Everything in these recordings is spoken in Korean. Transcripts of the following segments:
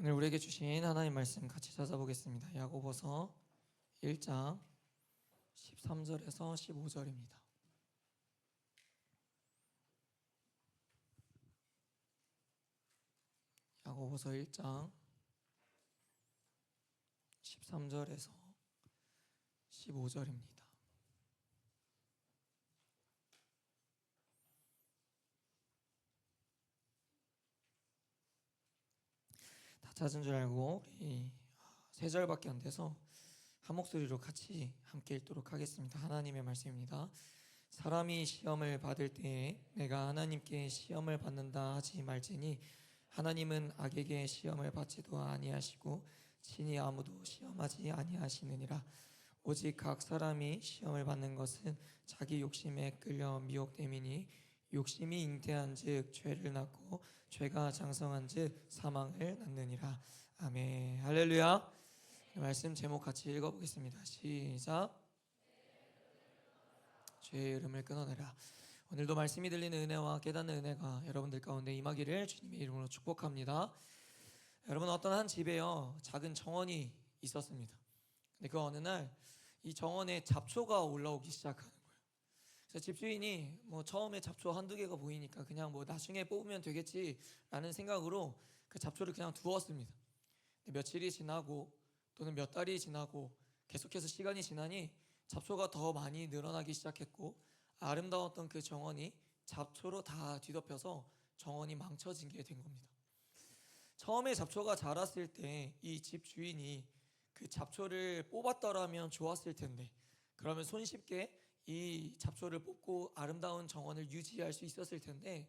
오늘 우리에게 주신 하나님 말씀 같이 찾아보겠습니다. 야고보서 1장 13절에서 15절입니다. 야고보서 1장 13절에서 15절입니다. 다 찾은 줄 알고 우리 세 절밖에 안 돼서 한 목소리로 같이 함께 읽도록 하겠습니다. 하나님의 말씀입니다. 사람이 시험을 받을 때에 내가 하나님께 시험을 받는다 하지 말지니 하나님은 악에게 시험을 받지도 아니하시고 친히 아무도 시험하지 아니하시느니라. 오직 각 사람이 시험을 받는 것은 자기 욕심에 끌려 미혹됨이니 욕심이 잉태한즉 죄를 낳고 죄가 장성한즉 사망을 낳느니라. 아멘. 할렐루야. 말씀 제목 같이 읽어보겠습니다. 시작. 죄의 흐름을 끊어내라. 오늘도 말씀이 들리는 은혜와 깨닫는 은혜가 여러분들 가운데 임하기를 주님의 이름으로 축복합니다. 여러분, 어떤 한 집에요 작은 정원이 있었습니다. 근데 그 어느 날 이 정원에 잡초가 올라오기 시작하는 거예요. 그래서 집주인이 처음에 잡초 한두 개가 보이니까 그냥 나중에 뽑으면 되겠지라는 생각으로 그 잡초를 그냥 두었습니다. 근데 며칠이 지나고 또는 몇 달이 지나고 계속해서 시간이 지나니 잡초가 더 많이 늘어나기 시작했고 아름다웠던 그 정원이 잡초로 다 뒤덮여서 정원이 망쳐지게 된 겁니다. 처음에 잡초가 자랐을 때 이 집 주인이 그 잡초를 뽑았더라면 좋았을 텐데, 그러면 손쉽게 이 잡초를 뽑고 아름다운 정원을 유지할 수 있었을 텐데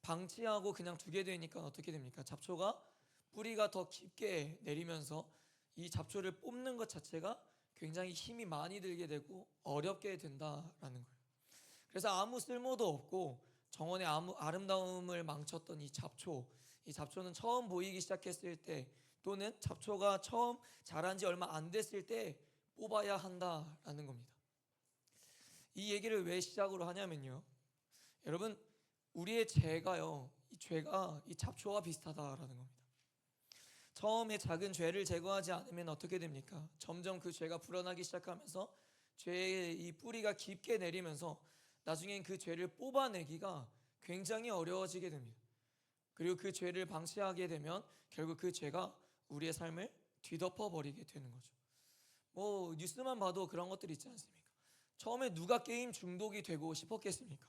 방치하고 그냥 두게 되니까 어떻게 됩니까? 잡초가 뿌리가 더 깊게 내리면서 이 잡초를 뽑는 것 자체가 굉장히 힘이 많이 들게 되고 어렵게 된다라는 거예요. 그래서 아무 쓸모도 없고 정원의 아름다움을 망쳤던 이 잡초는 처음 보이기 시작했을 때 또는 잡초가 처음 자란 지 얼마 안 됐을 때 뽑아야 한다라는 겁니다. 이 얘기를 왜 시작으로 하냐면요, 여러분, 우리의 죄가요, 이 죄가 이 잡초와 비슷하다라는 겁니다. 처음에 작은 죄를 제거하지 않으면 어떻게 됩니까? 점점 그 죄가 불어나기 시작하면서 죄의 이 뿌리가 깊게 내리면서 나중엔 그 죄를 뽑아내기가 굉장히 어려워지게 됩니다. 그리고 그 죄를 방치하게 되면 결국 그 죄가 우리의 삶을 뒤덮어 버리게 되는 거죠. 뉴스만 봐도 그런 것들이 있지 않습니까? 처음에 누가 게임 중독이 되고 싶었겠습니까?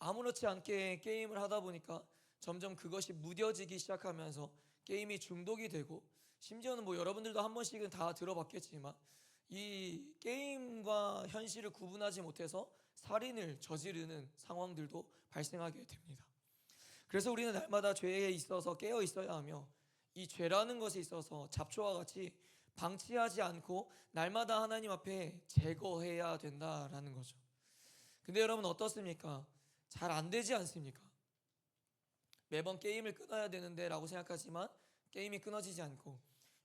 아무렇지 않게 게임을 하다 보니까 점점 그것이 무뎌지기 시작하면서 게임이 중독이 되고, 심지어는 여러분들도 한 번씩은 다 들어봤겠지만 이 게임과 현실을 구분하지 못해서 살인을 저지르는 상황들도 발생하게 됩니다. 그래서 우리는 날마다 죄에 있어서 깨어 있어야 하며 이 죄라는 것에 있어서 잡초와 같이 방치하지 않고 날마다 하나님 앞에 제거해야 된다라는 거죠. 근데 여러분, 어떻습니까? 잘 안 되지 않습니까? 매번 게임을 끊어야 되는데 라고 생각하지만 게임이 끊어지지 않고,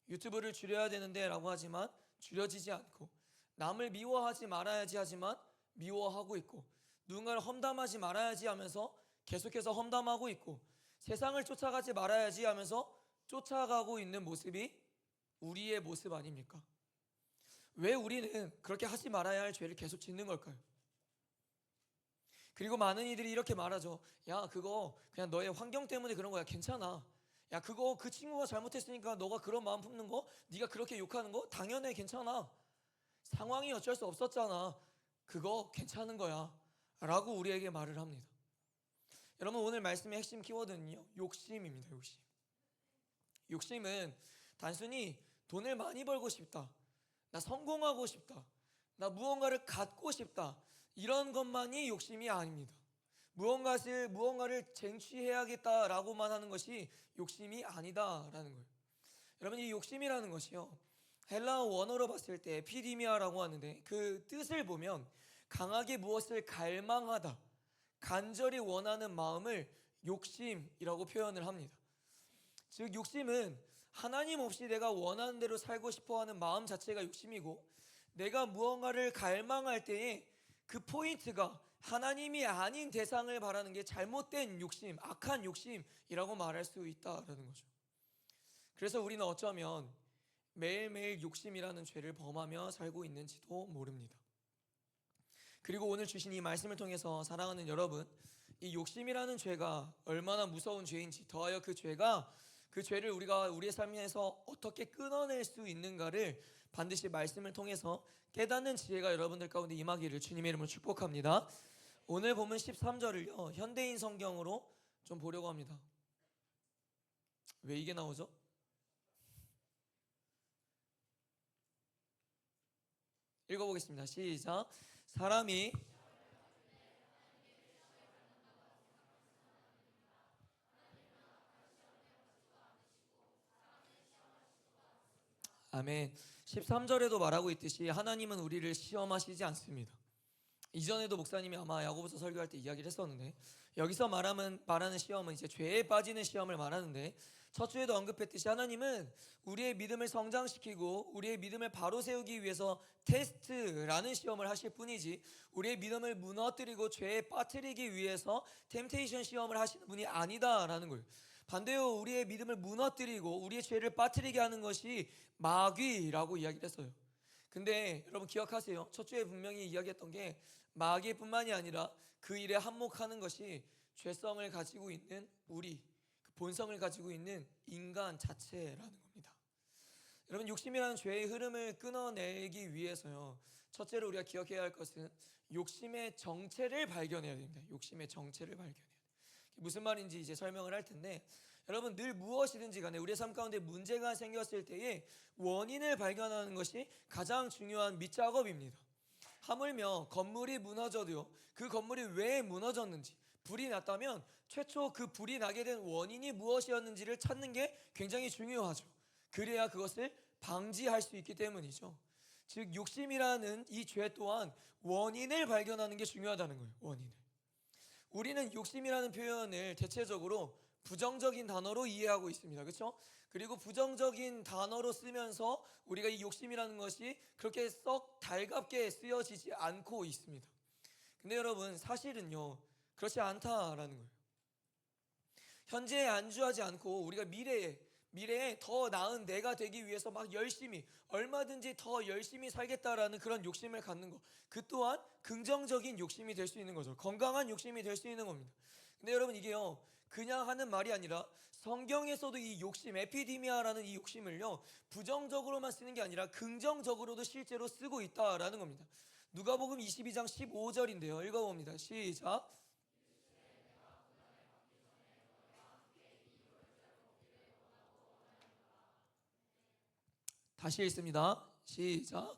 유튜브를 줄여야 되는데 라고 하지만 줄여지지 않고, 남을 미워하지 말아야지 하지만 미워하고 있고, 누군가를 험담하지 말아야지 하면서 계속해서 험담하고 있고, 세상을 쫓아가지 말아야지 하면서 쫓아가고 있는 모습이 우리의 모습 아닙니까? 왜 우리는 그렇게 하지 말아야 할 죄를 계속 짓는 걸까요? 그리고 많은 이들이 이렇게 말하죠. 야, 그거 그냥 너의 환경 때문에 그런 거야. 괜찮아. 야, 그거 그 친구가 잘못했으니까 너가 그런 마음 품는 거, 네가 그렇게 욕하는 거 당연해. 괜찮아. 상황이 어쩔 수 없었잖아. 그거 괜찮은 거야 라고 우리에게 말을 합니다. 여러분, 오늘 말씀의 핵심 키워드는요, 욕심입니다. 욕심은 단순히 돈을 많이 벌고 싶다, 나 성공하고 싶다, 나 무언가를 갖고 싶다, 이런 것만이 욕심이 아닙니다. 무언가를 쟁취해야겠다라고만 하는 것이 욕심이 아니다라는 거예요. 여러분, 이 욕심이라는 것이요, 헬라어 원어로 봤을 때 에피디미아라고 하는데 그 뜻을 보면 강하게 무엇을 갈망하다, 간절히 원하는 마음을 욕심이라고 표현을 합니다. 즉, 욕심은 하나님 없이 내가 원하는 대로 살고 싶어하는 마음 자체가 욕심이고, 내가 무언가를 갈망할 때에 그 포인트가 하나님이 아닌 대상을 바라는 게 잘못된 욕심, 악한 욕심이라고 말할 수 있다라는 거죠. 그래서 우리는 어쩌면 매일매일 욕심이라는 죄를 범하며 살고 있는지도 모릅니다. 그리고 오늘 주신 이 말씀을 통해서 사랑하는 여러분, 이 욕심이라는 죄가 얼마나 무서운 죄인지, 더하여 그 죄를 우리가 우리의 삶에서 어떻게 끊어낼 수 있는가를 반드시 말씀을 통해서 깨닫는 지혜가 여러분들 가운데 임하기를 주님의 이름으로 축복합니다. 오늘 본문 13절을요 현대인 성경으로 좀 보려고 합니다. 왜 이게 나오죠? 읽어보겠습니다. 시작. 사람이 아멘. 13절에도 말하고 있듯이 하나님은 우리를 시험하시지 않습니다. 이전에도 목사님이 아마 야고보서 설교할 때 이야기를 했었는데, 여기서 말하는 시험은 이제 죄에 빠지는 시험을 말하는데, 첫 주에도 언급했듯이 하나님은 우리의 믿음을 성장시키고 우리의 믿음을 바로 세우기 위해서 테스트라는 시험을 하실 뿐이지, 우리의 믿음을 무너뜨리고 죄에 빠뜨리기 위해서 템테이션 시험을 하시는 분이 아니다라는 거예요. 반대로 우리의 믿음을 무너뜨리고 우리의 죄를 빠뜨리게 하는 것이 마귀라고 이야기를 했어요. 근데 여러분 기억하세요. 첫 주에 분명히 이야기했던 게 마귀뿐만이 아니라 그 일에 한몫하는 것이 죄성을 가지고 있는 우리, 그 본성을 가지고 있는 인간 자체라는 겁니다. 여러분 욕심이라는 죄의 흐름을 끊어내기 위해서요, 첫째로 우리가 기억해야 할 것은 욕심의 정체를 발견해야 됩니다. 욕심의 정체를 발견해야 돼요. 무슨 말인지 이제 설명을 할 텐데, 여러분 늘 무엇이든지 간에 우리의 삶 가운데 문제가 생겼을 때에 원인을 발견하는 것이 가장 중요한 밑작업입니다. 하물며 건물이 무너져도요, 그 건물이 왜 무너졌는지, 불이 났다면 최초 그 불이 나게 된 원인이 무엇이었는지를 찾는 게 굉장히 중요하죠. 그래야 그것을 방지할 수 있기 때문이죠. 즉 욕심이라는 이 죄 또한 원인을 발견하는 게 중요하다는 거예요. 원인을. 우리는 욕심이라는 표현을 대체적으로 부정적인 단어로 이해하고 있습니다. 그렇죠? 그리고 부정적인 단어로 쓰면서 우리가 이 욕심이라는 것이 그렇게 썩 달갑게 쓰여지지 않고 있습니다. 근데 여러분 사실은요 그렇지 않다라는 거예요. 현재에 안주하지 않고 우리가 미래에 더 나은 내가 되기 위해서 막 열심히 얼마든지 더 열심히 살겠다라는 그런 욕심을 갖는 것, 그 또한 긍정적인 욕심이 될 수 있는 거죠. 건강한 욕심이 될 수 있는 겁니다. 근데 여러분 이게요 그냥 하는 말이 아니라 성경에서도 이 욕심, 에피디미아라는 이 욕심을요 부정적으로만 쓰는 게 아니라 긍정적으로도 실제로 쓰고 있다라는 겁니다. 누가복음 22장 15절인데요 읽어봅니다. 시작. 다시 읽습니다. 시작.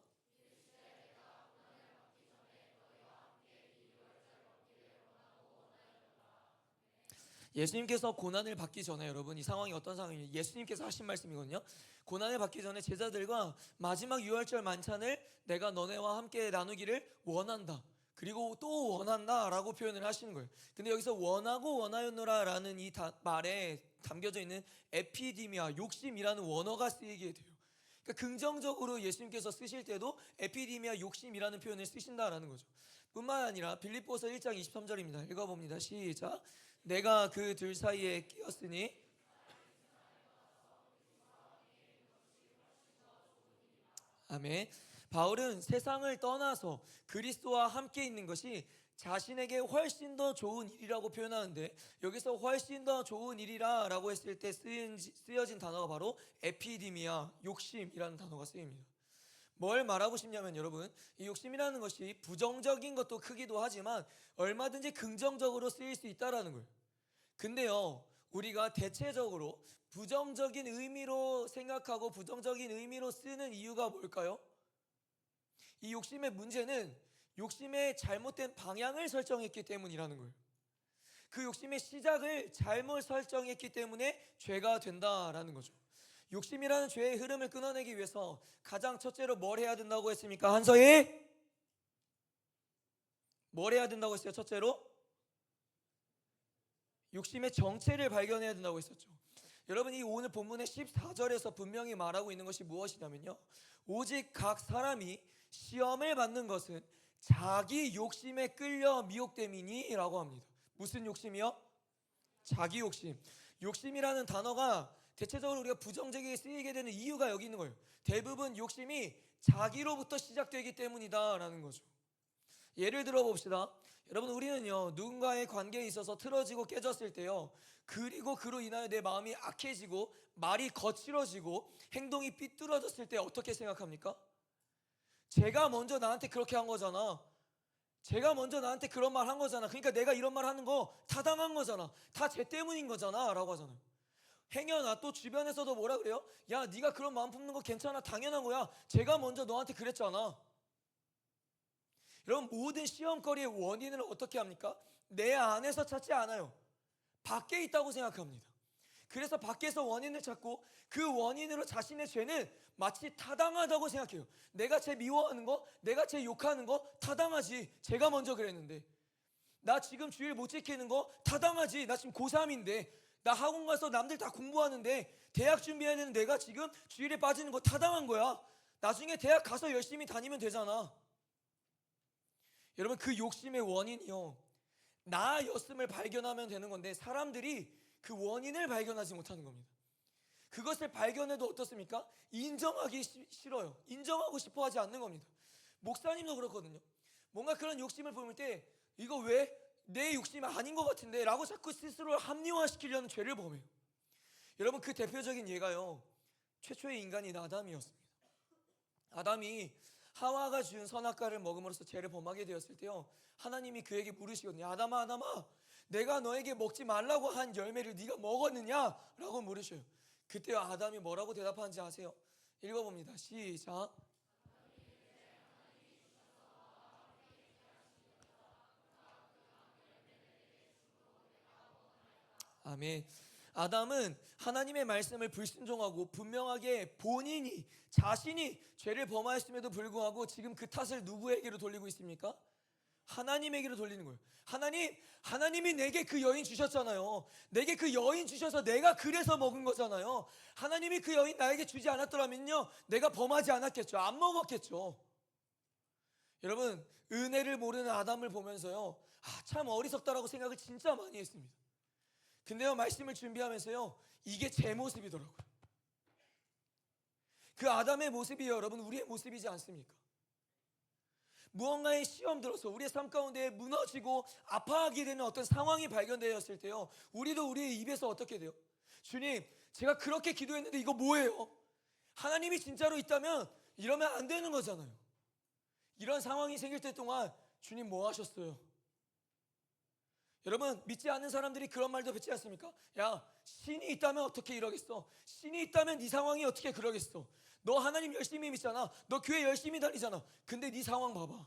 예수님께서 고난을 받기 전에, 여러분 이 상황이 어떤 상황이에요? 예수님께서 하신 말씀이거든요. 고난을 받기 전에 제자들과 마지막 유월절 만찬을 내가 너네와 함께 나누기를 원한다, 그리고 또 원한다 라고 표현을 하시는 거예요. 근데 여기서 원하고 원하였노라 라는 이 말에 담겨져 있는 에피디미아, 욕심이라는 원어가 쓰이게 돼요. 그러니까 긍정적으로 예수님께서 쓰실 때도 에피디미아, 욕심이라는 표현을 쓰신다라는 거죠. 뿐만 아니라 빌립보서 1장 23절입니다. 읽어봅니다. 시작. 내가 그 둘 사이에 끼었으니 아멘. 바울은 세상을 떠나서 그리스도와 함께 있는 것이 자신에게 훨씬 더 좋은 일이라고 표현하는데, 여기서 훨씬 더 좋은 일이라고 했을 때 쓰여진 단어가 바로 에피디미아, 욕심이라는 단어가 쓰입니다. 뭘 말하고 싶냐면 여러분 이 욕심이라는 것이 부정적인 것도 크기도 하지만 얼마든지 긍정적으로 쓰일 수 있다라는 거예요. 근데요 우리가 대체적으로 부정적인 의미로 생각하고 부정적인 의미로 쓰는 이유가 뭘까요? 이 욕심의 문제는 욕심의 잘못된 방향을 설정했기 때문이라는 거예요. 그 욕심의 시작을 잘못 설정했기 때문에 죄가 된다라는 거죠. 욕심이라는 죄의 흐름을 끊어내기 위해서 가장 첫째로 뭘 해야 된다고 했습니까? 한서희 뭘 해야 된다고 했어요? 첫째로 욕심의 정체를 발견해야 된다고 했었죠. 여러분 이 오늘 본문의 14절에서 분명히 말하고 있는 것이 무엇이냐면요, 오직 각 사람이 시험을 받는 것은 자기 욕심에 끌려 미혹됨이니 라고 합니다. 무슨 욕심이요? 자기 욕심. 욕심이라는 단어가 대체적으로 우리가 부정적이게 쓰이게 되는 이유가 여기 있는 거예요. 대부분 욕심이 자기로부터 시작되기 때문이다라는 거죠. 예를 들어 봅시다. 여러분, 우리는요, 누군가의 관계에 있어서 틀어지고 깨졌을 때요, 그리고 그로 인하여 내 마음이 악해지고 말이 거칠어지고 행동이 삐뚤어졌을 때 어떻게 생각합니까? 제가 먼저 나한테 그렇게 한 거잖아. 제가 먼저 나한테 그런 말 한 거잖아. 그러니까 내가 이런 말 하는 거 타당한 거잖아. 다 제 때문인 거잖아 라고 하잖아요. 행여나 또 주변에서도 뭐라 그래요? 야, 네가 그런 마음 품는 거 괜찮아, 당연한 거야. 제가 먼저 너한테 그랬잖아. 여러분, 모든 시험거리의 원인을 어떻게 합니까? 내 안에서 찾지 않아요. 밖에 있다고 생각합니다. 그래서 밖에서 원인을 찾고 그 원인으로 자신의 죄는 마치 타당하다고 생각해요. 내가 제 미워하는 거, 내가 제 욕하는 거 타당하지. 제가 먼저 그랬는데. 나 지금 주일 못 지키는 거 타당하지. 나 지금 고3인데. 나 학원 가서 남들 다 공부하는데 대학 준비해야 되는 내가 지금 주일에 빠지는 거 타당한 거야. 나중에 대학 가서 열심히 다니면 되잖아. 여러분, 그 욕심의 원인이요, 나였음을 발견하면 되는 건데 사람들이 그 원인을 발견하지 못하는 겁니다. 그것을 발견해도 어떻습니까? 인정하기 싫어요. 인정하고 싶어 하지 않는 겁니다. 목사님도 그렇거든요. 뭔가 그런 욕심을 보일 때 이거 왜 내 욕심이 아닌 것 같은데 라고 자꾸 스스로를 합리화시키려는 죄를 범해요. 여러분, 그 대표적인 예가요, 최초의 인간인 아담이었습니다. 아담이 하와가 준 선악과를 먹음으로써 죄를 범하게 되었을 때요, 하나님이 그에게 물으시거든요. 아담아, 아담아, 내가 너에게 먹지 말라고 한 열매를 네가 먹었느냐? 라고 물으셔요. 그때 아담이 뭐라고 대답하는지 아세요? 읽어봅니다. 시작. 아멘. 아담은 하나님의 말씀을 불순종하고 분명하게 본인이 자신이 죄를 범하였음에도 불구하고 지금 그 탓을 누구에게로 돌리고 있습니까? 하나님에게로 돌리는 거예요. 하나님이 내게 그 여인 주셨잖아요. 내게 그 여인 주셔서 내가 그래서 먹은 거잖아요. 하나님이 그 여인 나에게 주지 않았더라면요, 내가 범하지 않았겠죠. 안 먹었겠죠. 여러분, 은혜를 모르는 아담을 보면서요, 참 어리석다라고 생각을 진짜 많이 했습니다. 근데요, 말씀을 준비하면서요, 이게 제 모습이더라고요. 그 아담의 모습이 여러분 우리의 모습이지 않습니까? 무언가의 시험 들어서 우리의 삶 가운데 무너지고 아파하게 되는 어떤 상황이 발견되었을 때요, 우리도 우리의 입에서 어떻게 돼요? 주님, 제가 그렇게 기도했는데 이거 뭐예요? 하나님이 진짜로 있다면 이러면 안 되는 거잖아요. 이런 상황이 생길 때 동안 주님 뭐 하셨어요? 여러분, 믿지 않는 사람들이 그런 말도 뱉지 않습니까? 야, 신이 있다면 어떻게 이러겠어? 신이 있다면 네 상황이 어떻게 그러겠어? 너 하나님 열심히 믿잖아. 너 교회 열심히 다니잖아. 근데 네 상황 봐봐.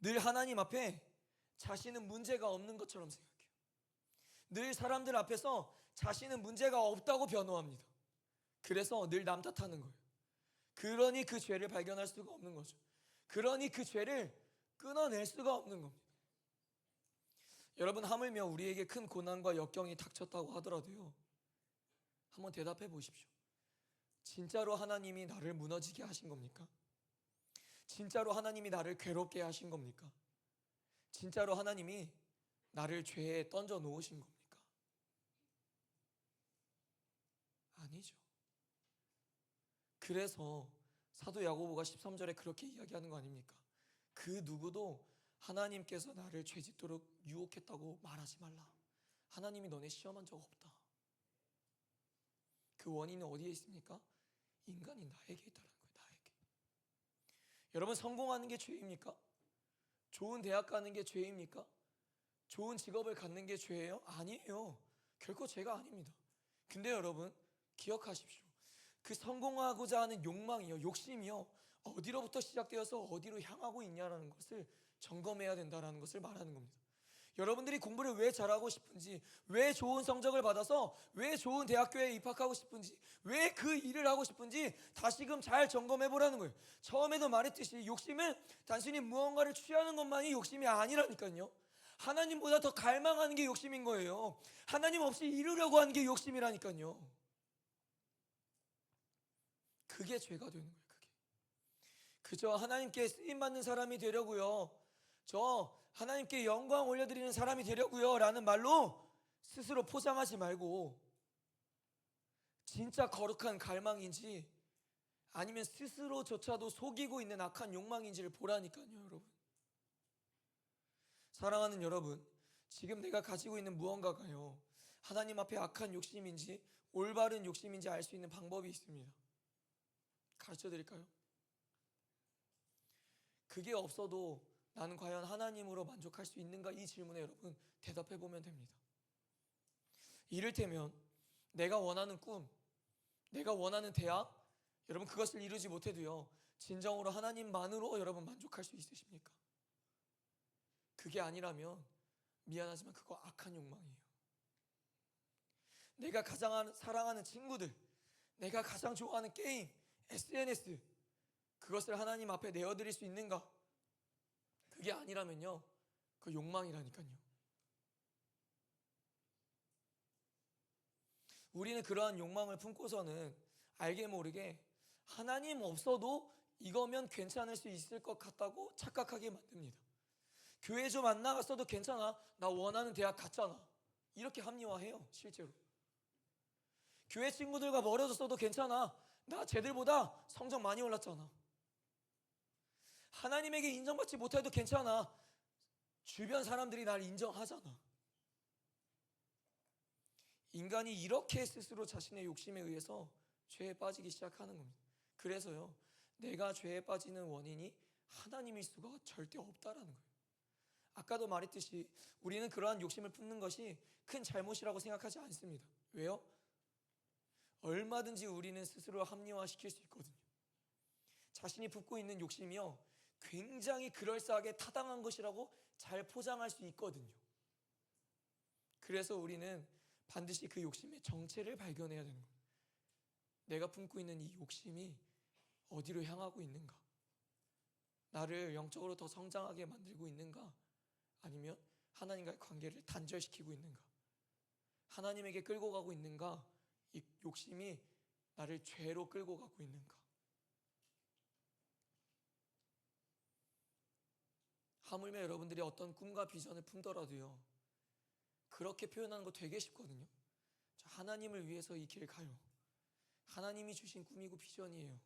늘 하나님 앞에 자신은 문제가 없는 것처럼 생각해요. 늘 사람들 앞에서 자신은 문제가 없다고 변호합니다. 그래서 늘 남 탓하는 거예요. 그러니 그 죄를 발견할 수가 없는 거죠. 그러니 그 죄를 끊어낼 수가 없는 겁니다. 여러분, 하물며 우리에게 큰 고난과 역경이 닥쳤다고 하더라도요, 한번 대답해 보십시오. 진짜로 하나님이 나를 무너지게 하신 겁니까? 진짜로 하나님이 나를 괴롭게 하신 겁니까? 진짜로 하나님이 나를 죄에 던져 놓으신 겁니까? 아니죠. 그래서 사도 야고보가 13절에 그렇게 이야기하는 거 아닙니까? 그 누구도 하나님께서 나를 죄짓도록 유혹했다고 말하지 말라. 하나님이 너네 시험한 적 없다. 그 원인은 어디에 있습니까? 인간이 나에게 있다는 거예요. 나에게. 여러분, 성공하는 게 죄입니까? 좋은 대학 가는 게 죄입니까? 좋은 직업을 갖는 게 죄예요? 아니에요. 결코 죄가 아닙니다. 근데 여러분, 기억하십시오. 그 성공하고자 하는 욕망이요, 욕심이요, 어디로부터 시작되어서 어디로 향하고 있냐라는 것을 점검해야 된다는 것을 말하는 겁니다. 여러분들이 공부를 왜 잘하고 싶은지, 왜 좋은 성적을 받아서 왜 좋은 대학교에 입학하고 싶은지, 왜 그 일을 하고 싶은지 다시금 잘 점검해 보라는 거예요. 처음에도 말했듯이 욕심은 단순히 무언가를 취하는 것만이 욕심이 아니라니까요. 하나님보다 더 갈망하는 게 욕심인 거예요. 하나님 없이 이루려고 하는 게 욕심이라니까요. 그게 죄가 되는 거예요. 그저 하나님께 쓰임받는 사람이 되려고요, 저 하나님께 영광 올려드리는 사람이 되려고요 라는 말로 스스로 포장하지 말고 진짜 거룩한 갈망인지 아니면 스스로조차도 속이고 있는 악한 욕망인지를 보라니까요, 여러분. 사랑하는 여러분, 지금 내가 가지고 있는 무언가가요, 하나님 앞에 악한 욕심인지 올바른 욕심인지 알 수 있는 방법이 있습니다. 가르쳐 드릴까요? 그게 없어도 나는 과연 하나님으로 만족할 수 있는가? 이 질문에 여러분 대답해 보면 됩니다. 이를테면 내가 원하는 꿈, 내가 원하는 대학, 여러분 그것을 이루지 못해도요, 진정으로 하나님만으로 여러분 만족할 수 있으십니까? 그게 아니라면 미안하지만 그거 악한 욕망이에요. 내가 가장 사랑하는 친구들, 내가 가장 좋아하는 게임, SNS, 그것을 하나님 앞에 내어드릴 수 있는가? 그게 아니라면요, 그 욕망이라니까요. 우리는 그러한 욕망을 품고서는 알게 모르게 하나님 없어도 이거면 괜찮을 수 있을 것 같다고 착각하게 만듭니다. 교회 좀 안 나갔어도 괜찮아, 나 원하는 대학 갔잖아, 이렇게 합리화해요. 실제로 교회 친구들과 멀어졌어도 괜찮아, 나 쟤들보다 성적 많이 올랐잖아. 하나님에게 인정받지 못해도 괜찮아, 주변 사람들이 날 인정하잖아. 인간이 이렇게 스스로 자신의 욕심에 의해서 죄에 빠지기 시작하는 겁니다. 그래서요, 내가 죄에 빠지는 원인이 하나님일 수가 절대 없다라는 거예요. 아까도 말했듯이 우리는 그러한 욕심을 품는 것이 큰 잘못이라고 생각하지 않습니다. 왜요? 얼마든지 우리는 스스로 합리화시킬 수 있거든요. 자신이 품고 있는 욕심이요, 굉장히 그럴싸하게 타당한 것이라고 잘 포장할 수 있거든요. 그래서 우리는 반드시 그 욕심의 정체를 발견해야 되는 겁니다. 내가 품고 있는 이 욕심이 어디로 향하고 있는가? 나를 영적으로 더 성장하게 만들고 있는가? 아니면 하나님과의 관계를 단절시키고 있는가? 하나님에게 끌고 가고 있는가? 이 욕심이 나를 죄로 끌고 가고 있는가? 하물며 여러분들이 어떤 꿈과 비전을 품더라도요, 그렇게 표현하는 거 되게 쉽거든요. 저 하나님을 위해서 이 길 가요, 하나님이 주신 꿈이고 비전이에요.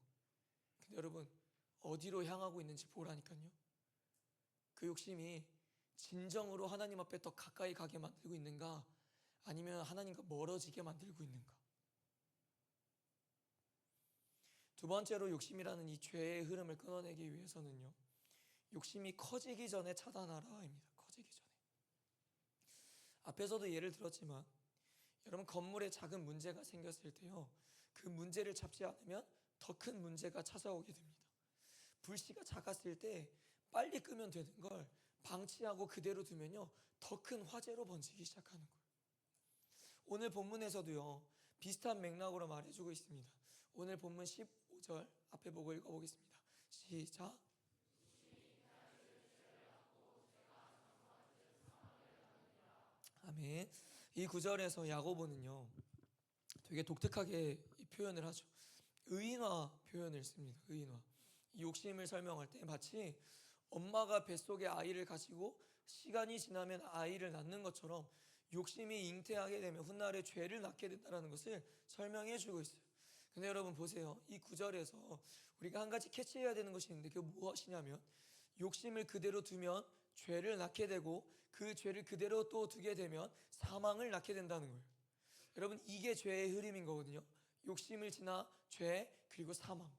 근데 여러분 어디로 향하고 있는지 보라니까요. 그 욕심이 진정으로 하나님 앞에 더 가까이 가게 만들고 있는가, 아니면 하나님과 멀어지게 만들고 있는가. 두 번째로 욕심이라는 이 죄의 흐름을 끊어내기 위해서는요, 욕심이 커지기 전에 차단하라입니다. 커지기 전에. 앞에서도 예를 들었지만 여러분, 건물에 작은 문제가 생겼을 때요, 그 문제를 잡지 않으면 더 큰 문제가 찾아오게 됩니다. 불씨가 작았을 때 빨리 끄면 되는 걸 방치하고 그대로 두면요, 더 큰 화재로 번지기 시작하는 거예요. 오늘 본문에서도요, 비슷한 맥락으로 말해주고 있습니다. 오늘 본문 15절 앞에 보고 읽어보겠습니다. 시작. 아멘. 이 구절에서 야고보는요, 되게 독특하게 표현을 하죠. 의인화 표현을 씁니다. 의인화. 이 욕심을 설명할 때 마치 엄마가 뱃속에 아이를 가지고 시간이 지나면 아이를 낳는 것처럼 욕심이 잉태하게 되면 훗날에 죄를 낳게 된다는 것을 설명해 주고 있어요. 근데 여러분 보세요. 이 구절에서 우리가 한 가지 캐치해야 되는 것이 있는데, 그게 무엇이냐면 욕심을 그대로 두면 죄를 낳게 되고 그 죄를 그대로 또 두게 되면 사망을 낳게 된다는 거예요. 여러분, 이게 죄의 흐름인 거거든요. 욕심을 지나 죄, 그리고 사망.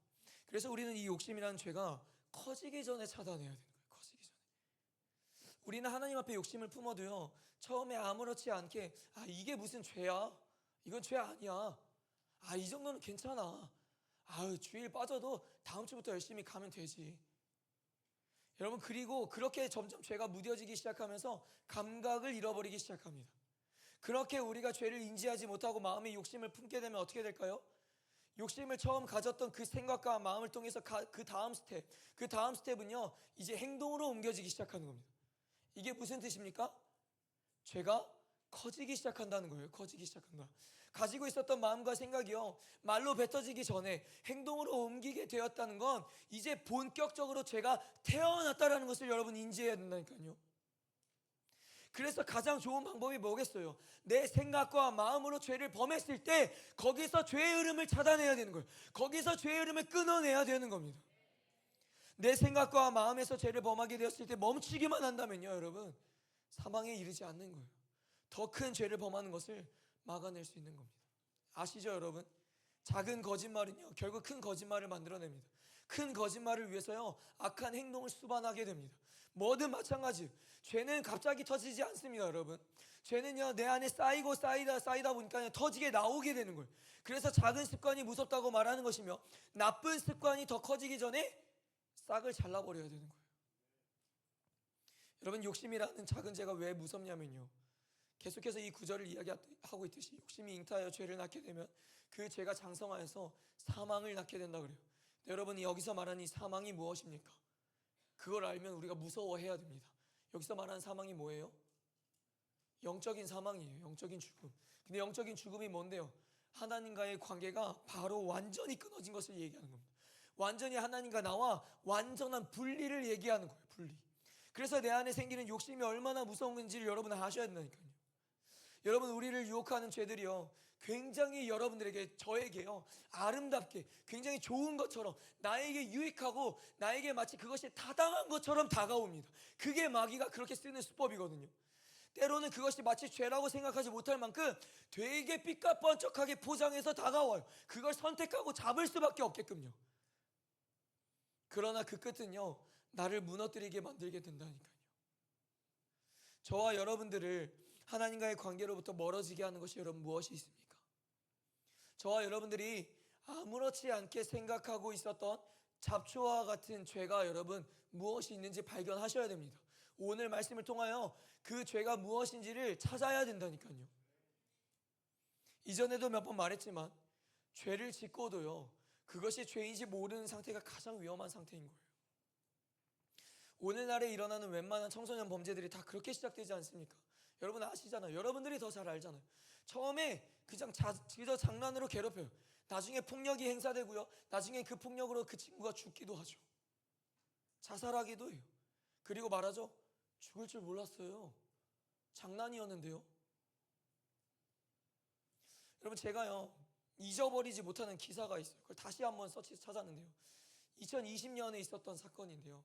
그래서 우리는 이 욕심이라는 죄가 커지기 전에 차단해야 되는 거예요. 커지기 전에. 우리는 하나님 앞에 욕심을 품어도요, 처음에 아무렇지 않게 이게 무슨 죄야, 이건 죄 아니야, 이 정도는 괜찮아, 주일 빠져도 다음 주부터 열심히 가면 되지. 여러분, 그리고 그렇게 점점 죄가 무뎌지기 시작하면서 감각을 잃어버리기 시작합니다. 그렇게 우리가 죄를 인지하지 못하고 마음의 욕심을 품게 되면 어떻게 될까요? 욕심을 처음 가졌던 그 생각과 마음을 통해서 그 다음 스텝은요, 이제 행동으로 옮겨지기 시작하는 겁니다. 이게 무슨 뜻입니까? 죄가 커지기 시작한다는 거예요. 커지기 시작한다. 가지고 있었던 마음과 생각이요, 말로 뱉어지기 전에 행동으로 옮기게 되었다는 건 이제 본격적으로 죄가 태어났다는 것을 여러분 인지해야 된다니까요. 그래서 가장 좋은 방법이 뭐겠어요? 내 생각과 마음으로 죄를 범했을 때 거기서 죄의 흐름을 차단해야 되는 거예요. 거기서 죄의 흐름을 끊어내야 되는 겁니다. 내 생각과 마음에서 죄를 범하게 되었을 때 멈추기만 한다면요, 여러분, 사망에 이르지 않는 거예요. 더 큰 죄를 범하는 것을 막아낼 수 있는 겁니다. 아시죠, 여러분? 작은 거짓말은요, 결국 큰 거짓말을 만들어냅니다. 큰 거짓말을 위해서요, 악한 행동을 수반하게 됩니다. 뭐든 마찬가지. 죄는 갑자기 터지지 않습니다, 여러분. 죄는요, 내 안에 쌓이고 쌓이다 보니까 터지게 나오게 되는 거예요. 그래서 작은 습관이 무섭다고 말하는 것이며, 나쁜 습관이 더 커지기 전에 싹을 잘라버려야 되는 거예요. 여러분, 욕심이라는 작은 죄가 왜 무섭냐면요, 계속해서 이 구절을 이야기하고 있듯이 욕심이 잉타하여 죄를 낳게 되면 그 죄가 장성하여서 사망을 낳게 된다 그래요. 여러분, 여기서 말하는 이 사망이 무엇입니까? 그걸 알면 우리가 무서워해야 됩니다. 여기서 말하는 사망이 뭐예요? 영적인 사망이에요. 영적인 죽음. 근데 영적인 죽음이 뭔데요? 하나님과의 관계가 바로 완전히 끊어진 것을 얘기하는 겁니다. 완전히 하나님과 나와 완전한 분리를 얘기하는 거예요. 분리. 그래서 내 안에 생기는 욕심이 얼마나 무서운 건지를 여러분은 아셔야 된다니까요. 여러분, 우리를 유혹하는 죄들이요, 굉장히 여러분들에게, 저에게요, 아름답게 굉장히 좋은 것처럼, 나에게 유익하고 나에게 마치 그것이 타당한 것처럼 다가옵니다. 그게 마귀가 그렇게 쓰는 수법이거든요. 때로는 그것이 마치 죄라고 생각하지 못할 만큼 되게 삐까뻔쩍하게 포장해서 다가와요. 그걸 선택하고 잡을 수밖에 없게끔요. 그러나 그 끝은요, 나를 무너뜨리게 만들게 된다니까요. 저와 여러분들을 하나님과의 관계로부터 멀어지게 하는 것이 여러분 무엇이 있습니까? 저와 여러분들이 아무렇지 않게 생각하고 있었던 잡초와 같은 죄가 여러분 무엇이 있는지 발견하셔야 됩니다. 오늘 말씀을 통하여 그 죄가 무엇인지를 찾아야 된다니까요. 이전에도 몇 번 말했지만 죄를 짓고도요, 그것이 죄인지 모르는 상태가 가장 위험한 상태인 거예요. 오늘날에 일어나는 웬만한 청소년 범죄들이 다 그렇게 시작되지 않습니까? 여러분 아시잖아요. 여러분들이 더 잘 알잖아요. 처음에 그저 장난으로 괴롭혀요. 나중에 폭력이 행사되고요, 나중에 그 폭력으로 그 친구가 죽기도 하죠. 자살하기도 해요. 그리고 말하죠, 죽을 줄 몰랐어요. 장난이었는데요. 여러분, 제가요, 잊어버리지 못하는 기사가 있어요. 그걸 다시 한번 서치해서 찾았는데요, 2020년에 있었던 사건인데요,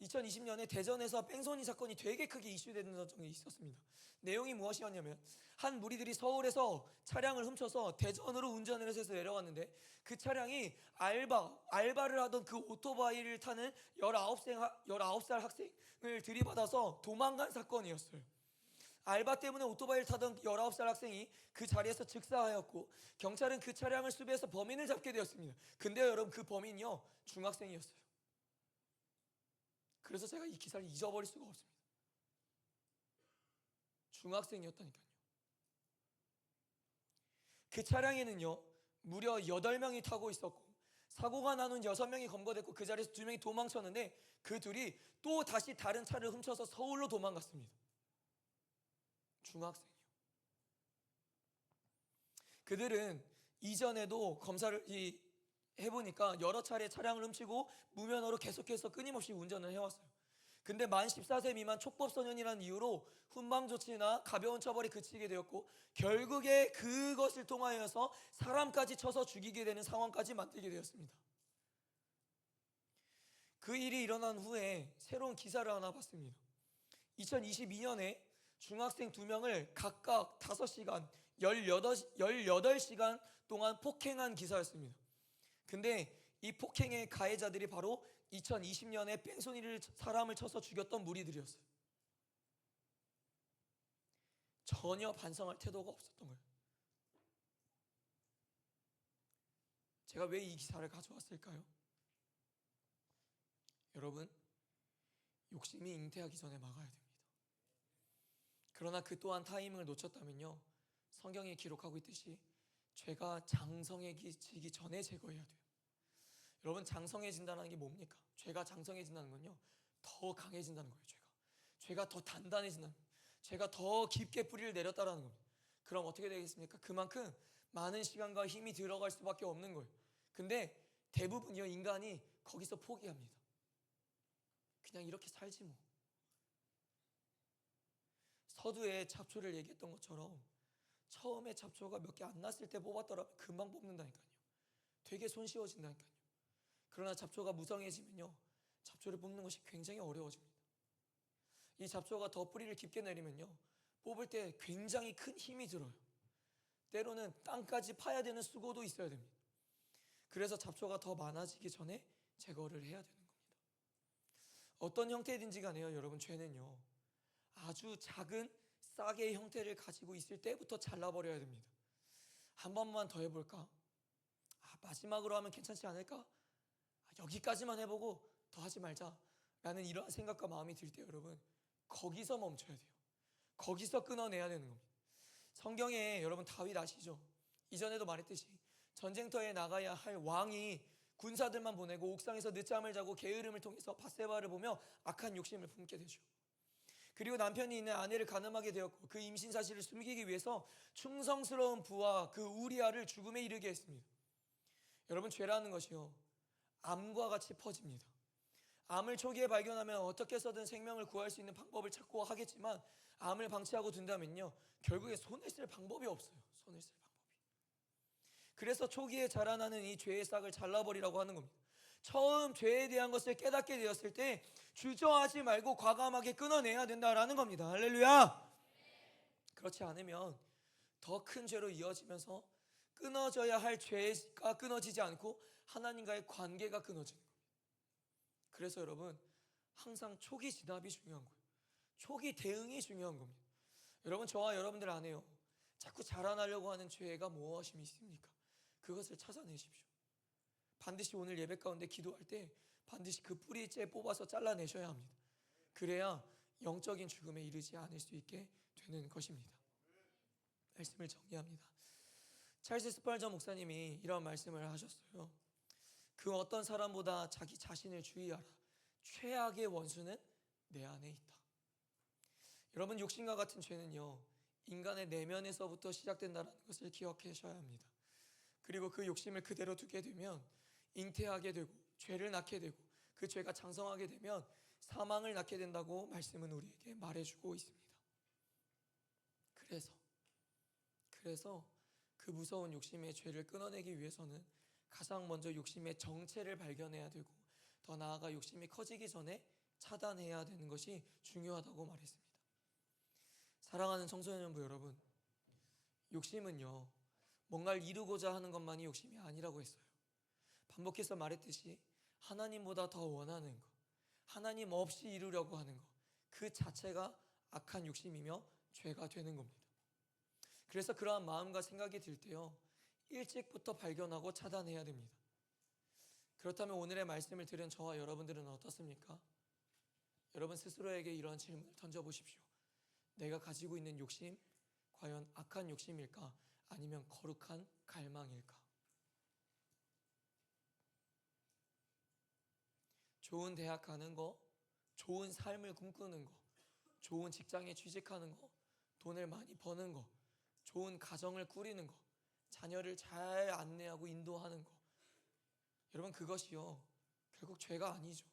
2020년에 대전에서 뺑소니 사건이 되게 크게 이슈되는 적이 있었습니다. 내용이 무엇이었냐면, 한 무리들이 서울에서 차량을 훔쳐서 대전으로 운전을 해서 내려왔는데, 그 차량이 알바를 하던 그 오토바이를 타는 19살 학생을 들이받아서 도망간 사건이었어요. 알바 때문에 오토바이를 타던 19살 학생이 그 자리에서 즉사하였고, 경찰은 그 차량을 수배해서 범인을 잡게 되었습니다. 근데 여러분, 그 범인이요, 중학생이었어요. 그래서 제가 이 기사를 잊어버릴 수가 없습니다. 중학생이었다니까요. 그 차량에는요, 무려 8명이 타고 있었고, 사고가 난 후 6명이 검거됐고, 그 자리에서 2명이 도망쳤는데, 그 둘이 또 다시 다른 차를 훔쳐서 서울로 도망갔습니다. 중학생이요. 그들은 이전에도 검사를 해보니까 여러 차례 차량을 훔치고 무면허로 계속해서 끊임없이 운전을 해왔어요. 근데 만 14세 미만 촉법소년이라는 이유로 훈방조치나 가벼운 처벌이 그치게 되었고, 결국에 그것을 통하여서 사람까지 쳐서 죽이게 되는 상황까지 만들게 되었습니다. 그 일이 일어난 후에 새로운 기사를 하나 봤습니다. 2022년에 중학생 2명을 각각 5시간, 18시간 동안 폭행한 기사였습니다. 근데 이 폭행의 가해자들이 바로 2020년에 뺑소니를 사람을 쳐서 죽였던 무리들이었어요. 전혀 반성할 태도가 없었던 거예요. 제가 왜 이 기사를 가져왔을까요? 여러분, 욕심이 잉태하기 전에 막아야 됩니다. 그러나 그 또한 타이밍을 놓쳤다면요, 성경에 기록하고 있듯이 죄가 장성해지기 전에 제거해야 돼요. 여러분, 장성해진다는 게 뭡니까? 죄가 장성해진다는 건요, 더 강해진다는 거예요. 죄가 더 단단해진다는 거예요. 죄가 더 깊게 뿌리를 내렸다는 겁니다. 그럼 어떻게 되겠습니까? 그만큼 많은 시간과 힘이 들어갈 수밖에 없는 거예요. 근데 대부분이요, 인간이 거기서 포기합니다. 그냥 이렇게 살지 뭐. 서두에 잡초를 얘기했던 것처럼 처음에 잡초가 몇 개 안 났을 때 뽑았더라면 금방 뽑는다니까요. 되게 손쉬워진다니까요. 그러나 잡초가 무성해지면요, 잡초를 뽑는 것이 굉장히 어려워집니다. 이 잡초가 더 뿌리를 깊게 내리면요, 뽑을 때 굉장히 큰 힘이 들어요. 때로는 땅까지 파야 되는 수고도 있어야 됩니다. 그래서 잡초가 더 많아지기 전에 제거를 해야 되는 겁니다. 어떤 형태든지 간에요, 여러분, 죄는요 아주 작은 싹의 형태를 가지고 있을 때부터 잘라버려야 됩니다. 한 번만 더 해볼까? 마지막으로 하면 괜찮지 않을까? 여기까지만 해보고 더 하지 말자 라는 이러한 생각과 마음이 들 때 여러분, 거기서 멈춰야 돼요. 거기서 끊어내야 되는 겁니다. 성경에 여러분 다윗 아시죠? 이전에도 말했듯이 전쟁터에 나가야 할 왕이 군사들만 보내고 옥상에서 늦잠을 자고 게으름을 통해서 밧세바를 보며 악한 욕심을 품게 되죠. 그리고 남편이 있는 아내를 간음하게 되었고 그 임신 사실을 숨기기 위해서 충성스러운 부하 그 우리아를 죽음에 이르게 했습니다. 여러분, 죄라는 것이요 암과 같이 퍼집니다. 암을 초기에 발견하면 어떻게 해서든 생명을 구할 수 있는 방법을 찾고 하겠지만 암을 방치하고 둔다면요 결국에 손을 쓸 방법이 없어요. 손을 쓸 방법이. 그래서 초기에 자라나는 이 죄의 싹을 잘라버리라고 하는 겁니다. 처음 죄에 대한 것을 깨닫게 되었을 때 주저하지 말고 과감하게 끊어내야 된다라는 겁니다. 할렐루야. 그렇지 않으면 더 큰 죄로 이어지면서 끊어져야 할 죄가 끊어지지 않고 하나님과의 관계가 끊어지는 겁니다. 그래서 여러분, 항상 초기 진압이 중요한 거예요. 초기 대응이 중요한 겁니다. 여러분, 저와 여러분들 안에요 자꾸 자라나려고 하는 죄가 무엇이 있습니까? 그것을 찾아내십시오. 반드시 오늘 예배 가운데 기도할 때 반드시 그 뿌리째 뽑아서 잘라내셔야 합니다. 그래야 영적인 죽음에 이르지 않을 수 있게 되는 것입니다. 말씀을 정리합니다. 찰스 스펄전 목사님이 이런 말씀을 하셨어요. 그 어떤 사람보다 자기 자신을 주의하라. 최악의 원수는 내 안에 있다. 여러분, 욕심과 같은 죄는요 인간의 내면에서부터 시작된다는 것을 기억하셔야 합니다. 그리고 그 욕심을 그대로 두게 되면 잉태하게 되고 죄를 낳게 되고 그 죄가 장성하게 되면 사망을 낳게 된다고 말씀은 우리에게 말해주고 있습니다. 그래서 그 무서운 욕심의 죄를 끊어내기 위해서는 가장 먼저 욕심의 정체를 발견해야 되고 더 나아가 욕심이 커지기 전에 차단해야 되는 것이 중요하다고 말했습니다. 사랑하는 청소년부 여러분, 욕심은요 뭔가를 이루고자 하는 것만이 욕심이 아니라고 했어요. 반복해서 말했듯이 하나님보다 더 원하는 것, 하나님 없이 이루려고 하는 것, 그 자체가 악한 욕심이며 죄가 되는 겁니다. 그래서 그러한 마음과 생각이 들 때요 일찍부터 발견하고 차단해야 됩니다. 그렇다면 오늘의 말씀을 들은 저와 여러분들은 어떻습니까? 여러분 스스로에게 이런 질문을 던져보십시오. 내가 가지고 있는 욕심, 과연 악한 욕심일까? 아니면 거룩한 갈망일까? 좋은 대학 가는 거, 좋은 삶을 꿈꾸는 거, 좋은 직장에 취직하는 거, 돈을 많이 버는 거, 좋은 가정을 꾸리는 거, 자녀를 잘 안내하고 인도하는 거, 여러분 그것이요 결국 죄가 아니죠.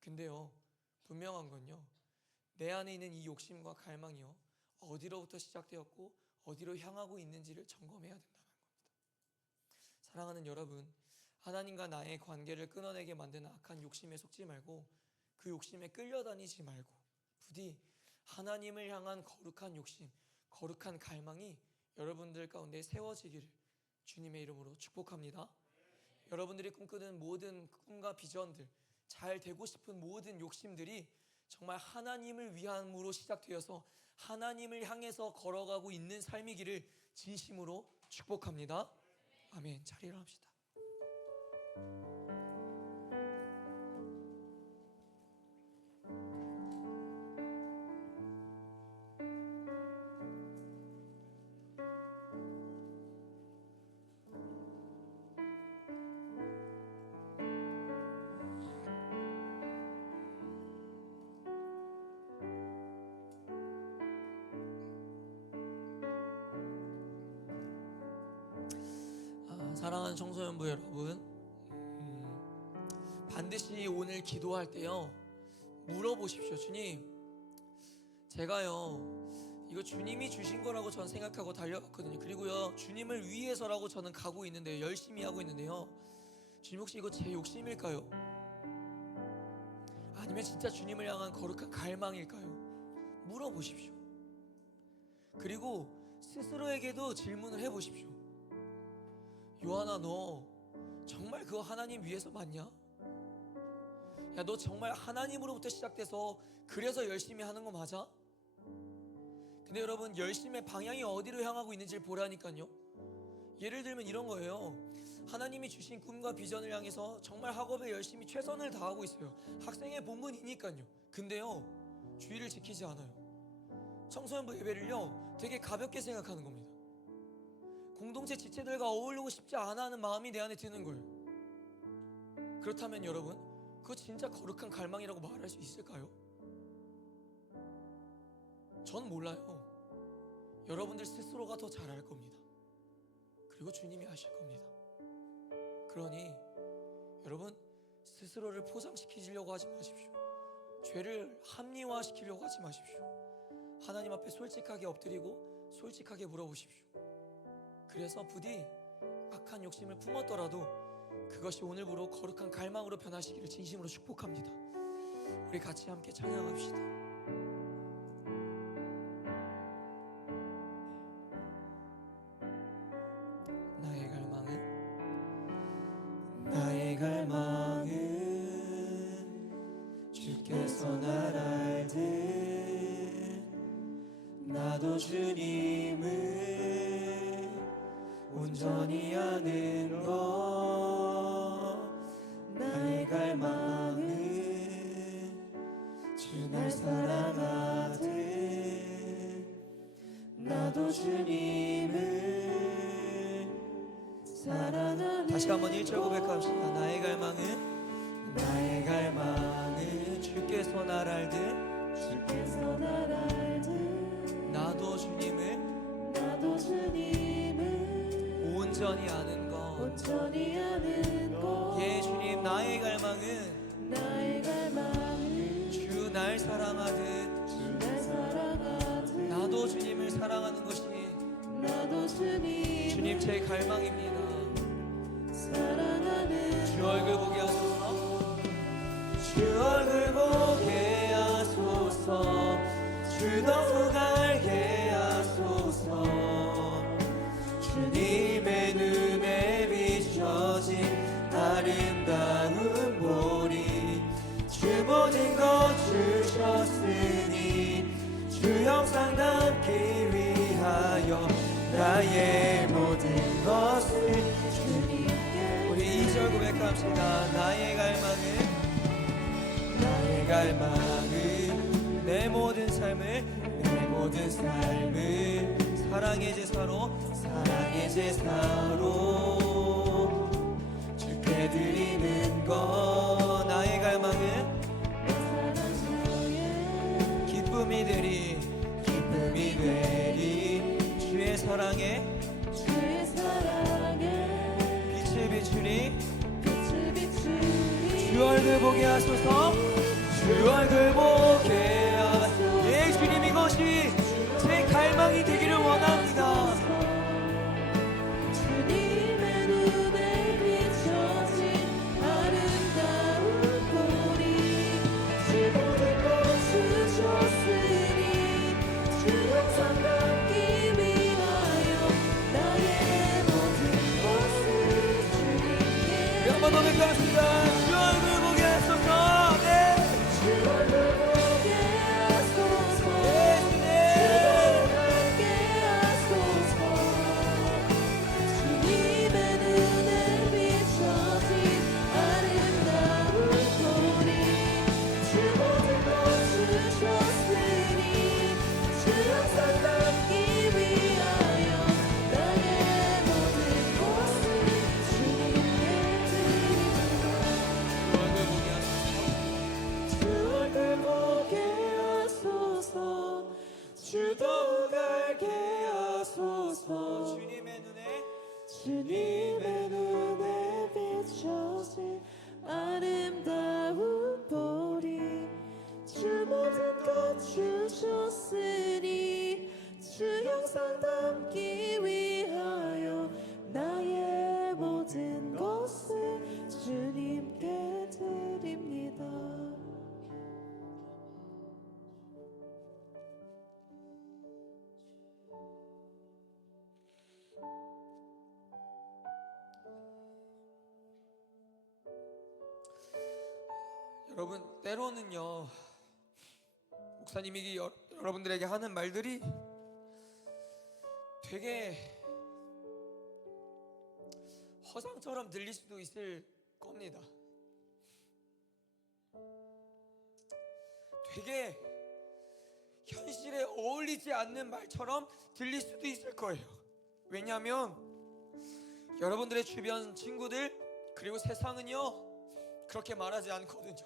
근데요 분명한 건요 내 안에 있는 이 욕심과 갈망이요 어디로부터 시작되었고 어디로 향하고 있는지를 점검해야 된다는 겁니다. 사랑하는 여러분, 하나님과 나의 관계를 끊어내게 만드는 악한 욕심에 속지 말고 그 욕심에 끌려다니지 말고 부디 하나님을 향한 거룩한 욕심, 거룩한 갈망이 여러분들 가운데 세워지기를 주님의 이름으로 축복합니다. 여러분들이 꿈꾸는 모든 꿈과 비전들, 잘 되고 싶은 모든 욕심들이 정말 하나님을 위함으로 시작되어서 하나님을 향해서 걸어가고 있는 삶이기를 진심으로 축복합니다. 아멘. 잘 일어납시다. 사랑하는 청소년부 여러분, 반드시 오늘 기도할 때요 물어보십시오. 주님, 제가요 이거 주님이 주신 거라고 저는 생각하고 달려갔거든요. 그리고요, 주님을 위해서라고 저는 가고 있는데, 열심히 하고 있는데요, 주님 혹시 이거 제 욕심일까요? 아니면 진짜 주님을 향한 거룩한 갈망일까요? 물어보십시오. 그리고 스스로에게도 질문을 해보십시오. 요한아, 너 정말 그거 하나님 위해서 맞냐? 야, 너 정말 하나님으로부터 시작돼서 그래서 열심히 하는 거 맞아? 근데 여러분, 열심의 방향이 어디로 향하고 있는지를 보라니까요. 예를 들면 이런 거예요. 하나님이 주신 꿈과 비전을 향해서 정말 학업에 열심히 최선을 다하고 있어요. 학생의 본분이니까요. 근데요, 주의를 지키지 않아요. 청소년부 예배를요, 되게 가볍게 생각하는 겁니다. 공동체 지체들과 어울리고 싶지 않아 하는 마음이 내 안에 드는 거예요. 그렇다면 여러분, 그거 진짜 거룩한 갈망이라고 말할 수 있을까요? 전 몰라요. 여러분들 스스로가 더 잘 알 겁니다. 그리고 주님이 아실 겁니다. 그러니 여러분, 스스로를 포장시키려고 하지 마십시오. 죄를 합리화시키려고 하지 마십시오. 하나님 앞에 솔직하게 엎드리고 솔직하게 물어보십시오. 그래서 부디 악한 욕심을 품었더라도 그것이 오늘부로 거룩한 갈망으로 변하시기를 진심으로 축복합니다. 우리 같이 함께 찬양합시다. 나의 갈망은 주께서 날 알듯 나도 주님을 온전히 아는 것. 나의 갈망은 주 날 사랑하듯 나도 주님을 사랑하는. 다시 한번 1절 고백합시다. 나의 갈망은 주께서 날 알듯 나도 주님을 온전히 아는 것. 예, 주님, 나의 갈망은 주 날 사랑하듯 나도 주님을 사랑하는 것이 주님 제 갈망입니다. 주 얼굴 보게 하소서. 주 얼굴 보게 하소서. 주 더욱 알게 하소서. 주님의 눈에 비춰진 아름다운 보리. 주 모든 것 주셨으니 주 형상 담기 위하여 나의 모든 것을 주님께. 우리 2절 고백합시다. 나의 갈망은 내 모든 삶을 사랑의 제사로 주께 드리는 것. 나의 갈망은 기쁨이 되리 주의 사랑에 빛을 비추리. 주 얼굴 보게 하소서. 주 얼굴 보게 하소서. 예, 주님, 이것이 제 갈망이 되기를 원합니다. 주님의 눈에 비춰진 아름다운 보리. 주 모든 것 주셨으니 주 형상 담기 위하여 나의 모든 것을 주님께. 한번 더 뵙겠습니다. 주 얼굴 보게 하소서. 네. 주 얼굴 보게 하소서. 네, 주 보게 하소서. 주님의 눈에 비춰진 아름다운 보리. 주 모든 것 주셨으니 주 형상 담기 위하여 나의 모든 것을 주님께 드립니다. 주 얼굴 보게 하소서. 주 더욱 알게 하소서. 주님의 눈에 비춰진 아름다운 보리. 주 모든 것 주셨으니 모든 것을 주님께 드립니다. 여러분, 때로는요 목사님이 여러분들에게 하는 말들이 되게 허상처럼 들릴 수도 있을 겁니다. 되게 현실에 어울리지 않는 말처럼 들릴 수도 있을 거예요. 왜냐하면 여러분들의 주변 친구들 그리고 세상은요 그렇게 말하지 않거든요.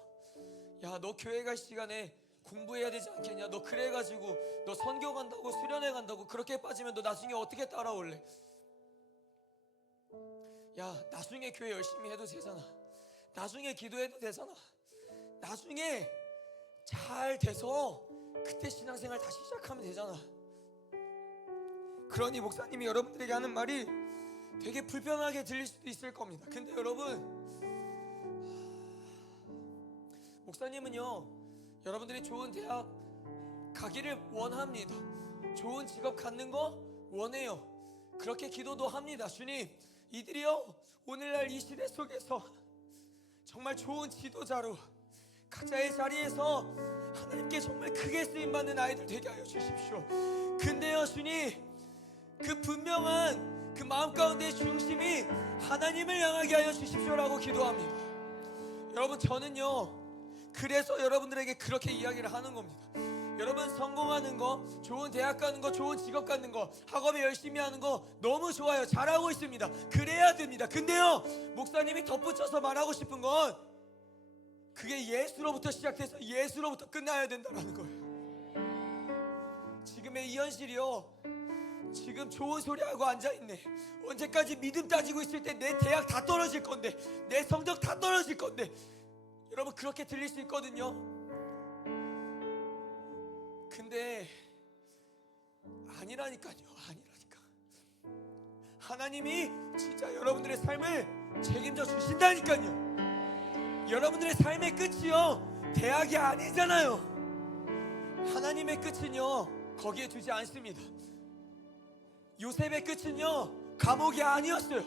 야, 너 교회 갈 시간에 공부해야 되지 않겠냐? 너 그래가지고 너 선교 간다고 수련회 간다고 그렇게 빠지면 너 나중에 어떻게 따라올래? 야, 나중에 교회 열심히 해도 되잖아. 나중에 기도해도 되잖아. 나중에 잘 돼서 그때 신앙생활 다시 시작하면 되잖아. 그러니 목사님이 여러분들에게 하는 말이 되게 불편하게 들릴 수도 있을 겁니다. 근데 여러분, 목사님은요 여러분들이 좋은 대학 가기를 원합니다. 좋은 직업 갖는 거 원해요. 그렇게 기도도 합니다. 주님, 이들이요 오늘날 이 시대 속에서 정말 좋은 지도자로 각자의 자리에서 하나님께 정말 크게 쓰임받는 아이들 되게 하여 주십시오. 근데요 주님, 그 분명한 그 마음 가운데의 중심이 하나님을 향하게 하여 주십시오라고 기도합니다. 여러분, 저는요 그래서 여러분들에게 그렇게 이야기를 하는 겁니다. 여러분, 성공하는 거, 좋은 대학 가는 거, 좋은 직업 갖는 거, 학업에 열심히 하는 거 너무 좋아요. 잘하고 있습니다. 그래야 됩니다. 근데요 목사님이 덧붙여서 말하고 싶은 건 그게 예수로부터 시작해서 예수로부터 끝나야 된다는 거예요. 지금의 이 현실이요, 지금 좋은 소리 하고 앉아있네. 언제까지 믿음 따지고 있을 때 내 대학 다 떨어질 건데, 내 성적 다 떨어질 건데, 여러분 그렇게 들릴 수 있거든요. 근데 아니라니까요. 아니라니까. 하나님이 진짜 여러분들의 삶을 책임져 주신다니까요. 여러분들의 삶의 끝이요 대학이 아니잖아요. 하나님의 끝은요 거기에 두지 않습니다. 요셉의 끝은요 감옥이 아니었어요.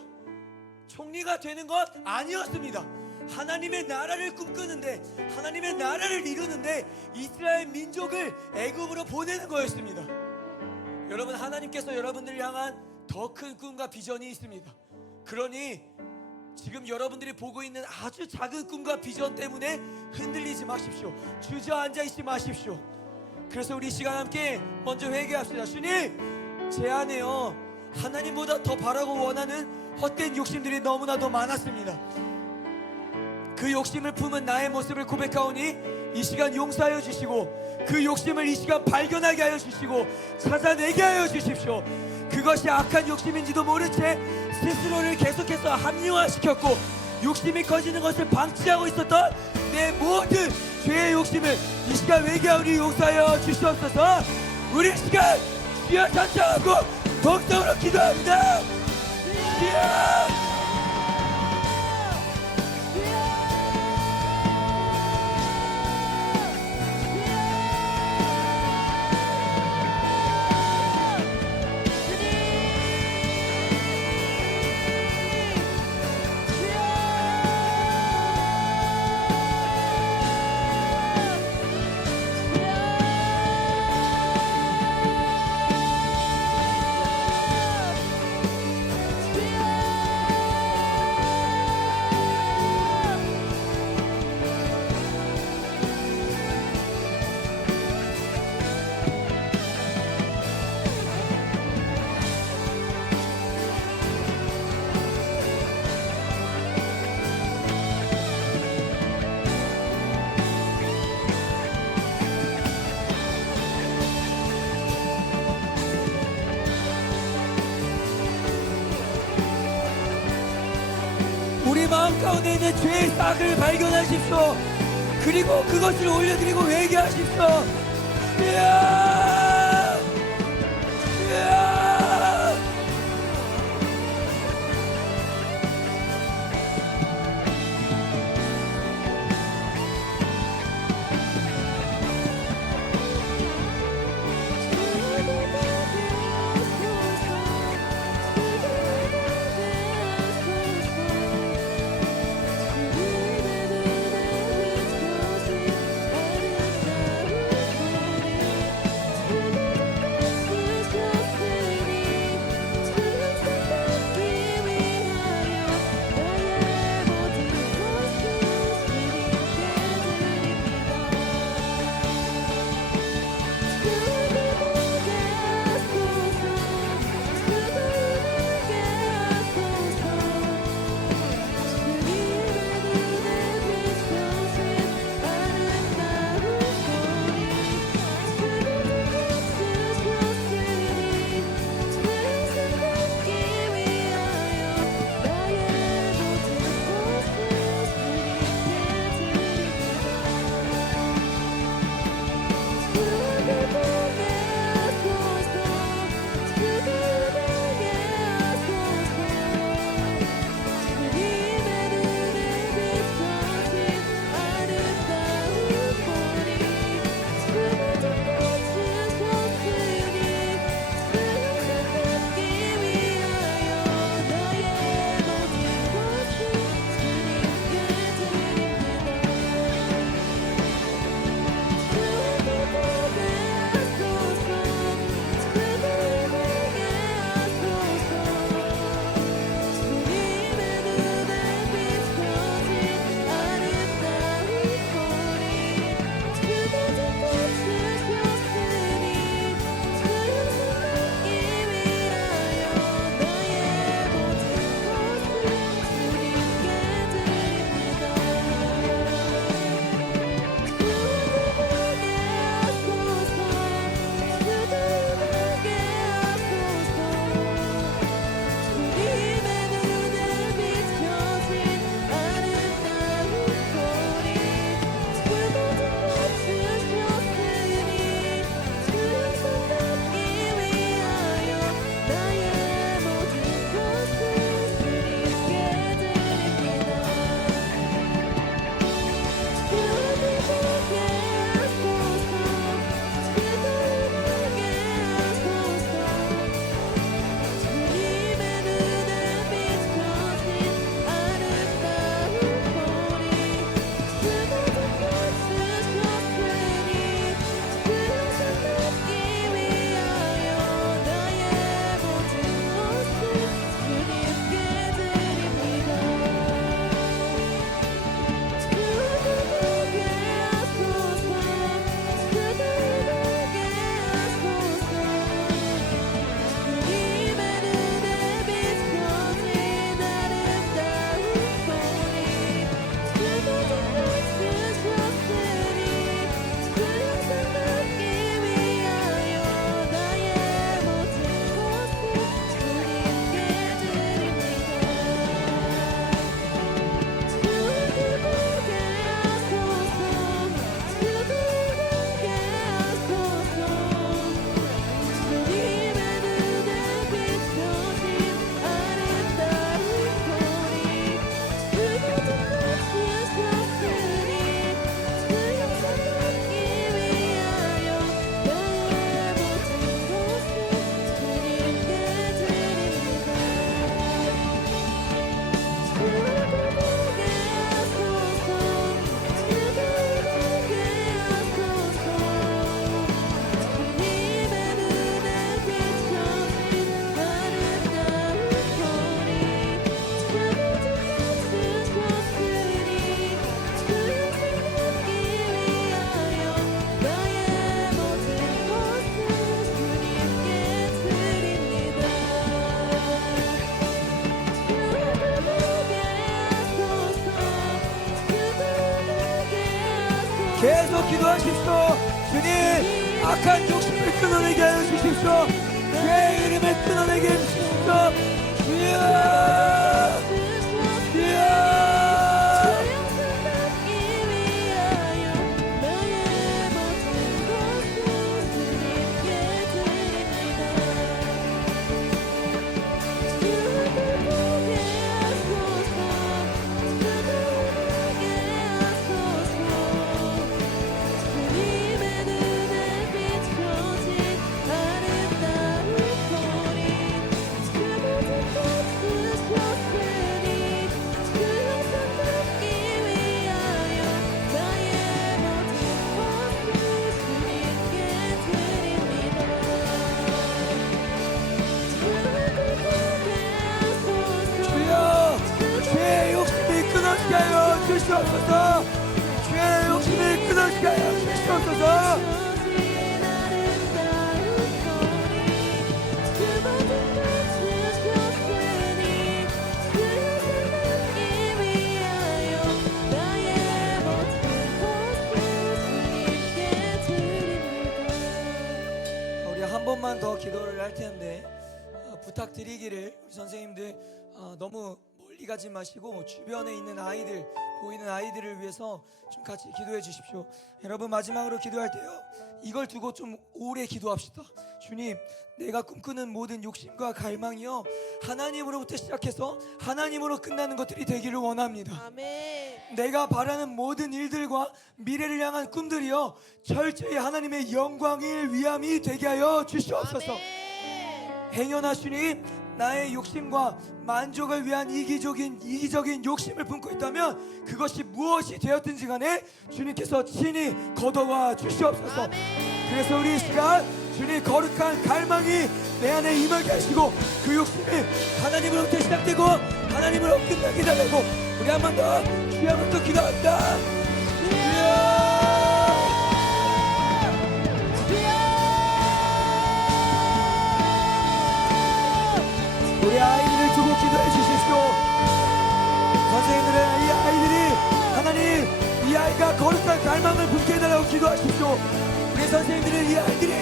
총리가 되는 것 아니었습니다. 하나님의 나라를 꿈꾸는데, 하나님의 나라를 이루는데 이스라엘 민족을 애굽으로 보내는 거였습니다. 여러분, 하나님께서 여러분들을 향한 더 큰 꿈과 비전이 있습니다. 그러니 지금 여러분들이 보고 있는 아주 작은 꿈과 비전 때문에 흔들리지 마십시오. 주저앉아 있지 마십시오. 그래서 우리 이 시간 함께 먼저 회개합시다. 주님, 제 안에요 하나님보다 더 바라고 원하는 헛된 욕심들이 너무나도 많았습니다. 그 욕심을 품은 나의 모습을 고백하오니 이 시간 용서하여 주시고, 그 욕심을 이 시간 발견하게 하여 주시고 찾아내게 하여 주십시오. 그것이 악한 욕심인지도 모른 채 스스로를 계속해서 합리화시켰고 욕심이 커지는 것을 방치하고 있었던 내 모든 죄의 욕심을 이 시간 회개하오니 용서하여 주시옵소서. 우리 이 시간 주여 찬양하고 동성으로 기도합니다. 주여! 우리 마음 가운데 있는 죄의 싹을 발견하십시오. 그리고 그것을 올려드리고 회개하십시오. 계속 기도하십시오. 주님 악한 욕심을 끊어내게 하여 주십시오. 주의 이름을 끊어내게 해 주십시오. 주여 주여 주의 욕심이 끊어지게 하여 주시옵소서. 주의 욕심이 끊어지게 하여 주시옵소서. 우리 한 번만 더 기도를 할 텐데 부탁드리기를 우리 선생님들 너무 멀리 가지 마시고 주변에 있는 아이들 보이는 아이들을 위해서 좀 같이 기도해 주십시오. 여러분 마지막으로 기도할 때요 이걸 두고 좀 오래 기도합시다. 주님 내가 꿈꾸는 모든 욕심과 갈망이요 하나님으로부터 시작해서 하나님으로 끝나는 것들이 되기를 원합니다. 아멘. 내가 바라는 모든 일들과 미래를 향한 꿈들이요 철저히 하나님의 영광을 위함이 되게 하여 주시옵소서. 아멘. 행여나시니 나의 욕심과 만족을 위한 이기적인 욕심을 품고 있다면 그것이 무엇이 되었든지 간에 주님께서 친히 걷어와 주시옵소서. 아멘. 그래서 우리 이 시간 주님 거룩한 갈망이 내 안에 임하게 하시고 그 욕심이 하나님으로부터 시작되고 하나님으로 끝나게 달라고 우리 한 번 더 주여 한번 더 기도합니다. 우리 아이들을 두고 기도해 주십시오. 선생님들은 이 아이들이 하나님 이 아이가 거룩한 갈망을 품게 해달라고 기도하십시오. 우리 선생님들은 이 아이들이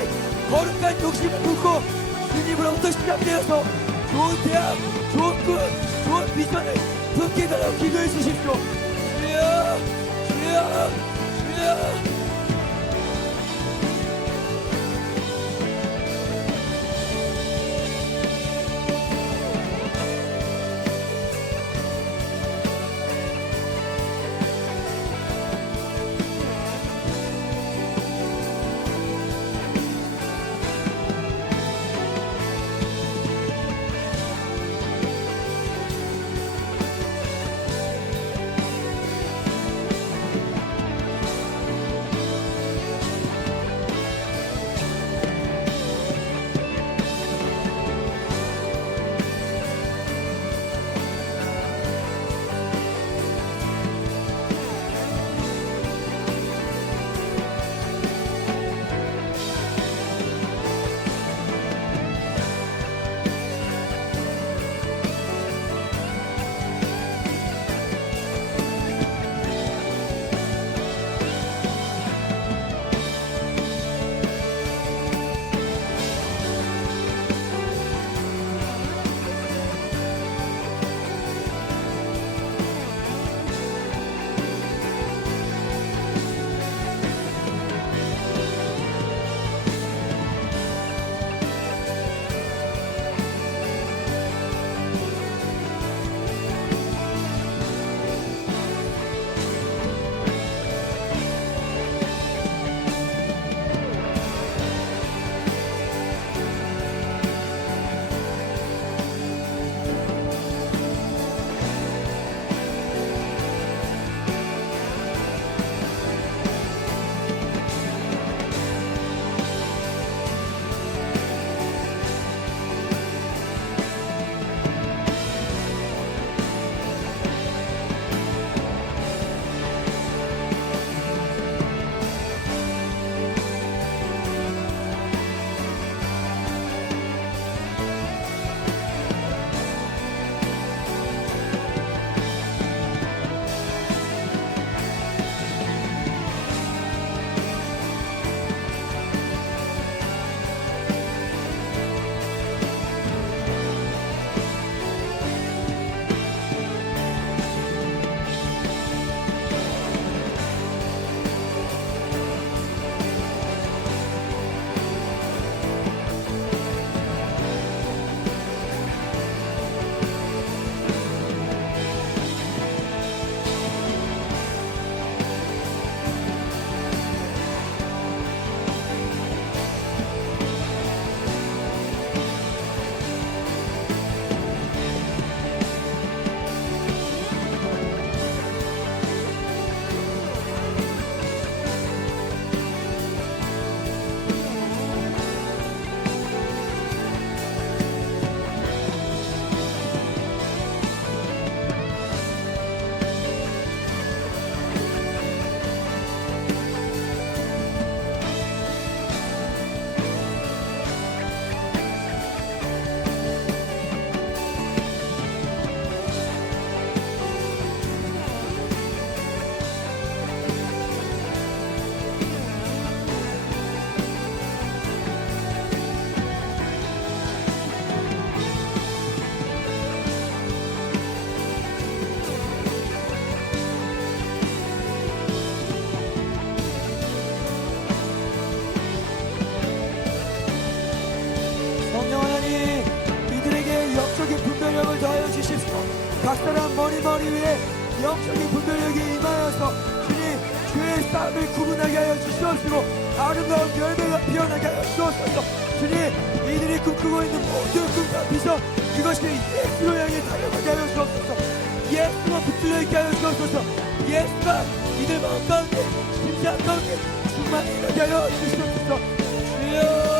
거룩한 욕심을 품고 주님으로부터 시작되어서 좋은 대학, 좋은 꿈, 좋은 비전을 품게 해달라고 기도해 주십시오. 주여 주여 주여 하여 주십시오. 각 사람 머리 위에 영적인 분별력이 임하여서 주님 주의 싸움을 구분하게 하여 주시옵시고 아름다운 열매가 피어나게 하여 주옵소서. 주님 이들이 꿈꾸고 있는 모든 꿈과 비전 그것이 예수로 향해 달려가게 하여 주옵소서. 예수가 붙들려 있게 하여 주옵소서. 예수가 이들 마음 가운데 심장 가운데 충만히 일하게 하여 주시옵소서. 주여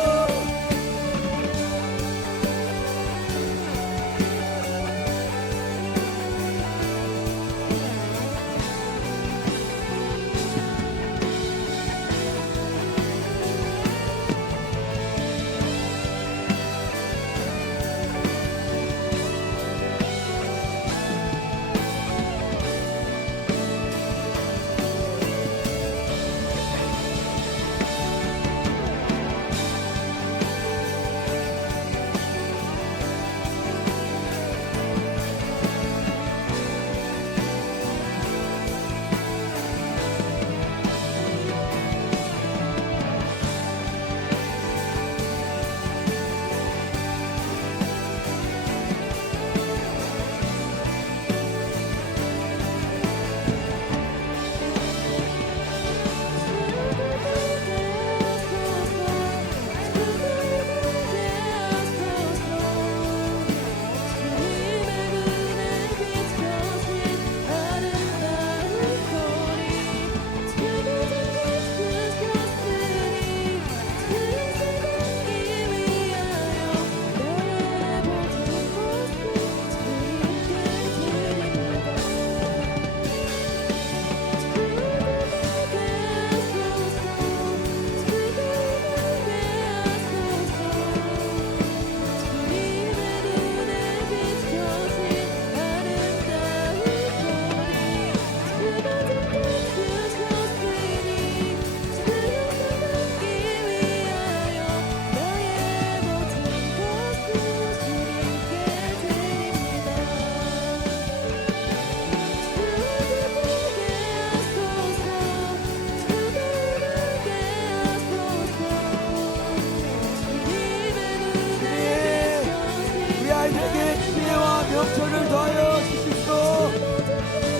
명철을 더하여 주십시오.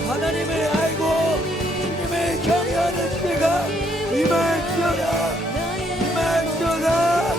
하나님을 알고 주님을 경외하는 때가 임할지어다. 임할지어다.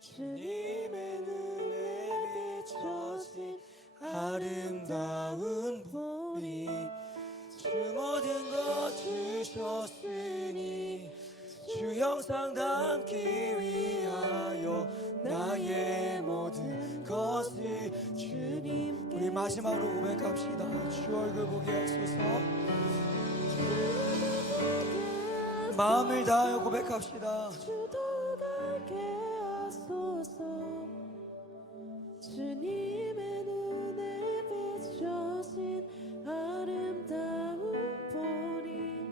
주님의 눈에 비춰진 아름다운 보리 주 모든 것 주셨으니 주 형상 담기 위하여 나의 모든 것을 주님 우리 마지막으로 고백합시다. 주 얼굴 보게 하소서. 마음을 다하여 고백합시다. 주님의 눈에 비춰진 아름다운 보리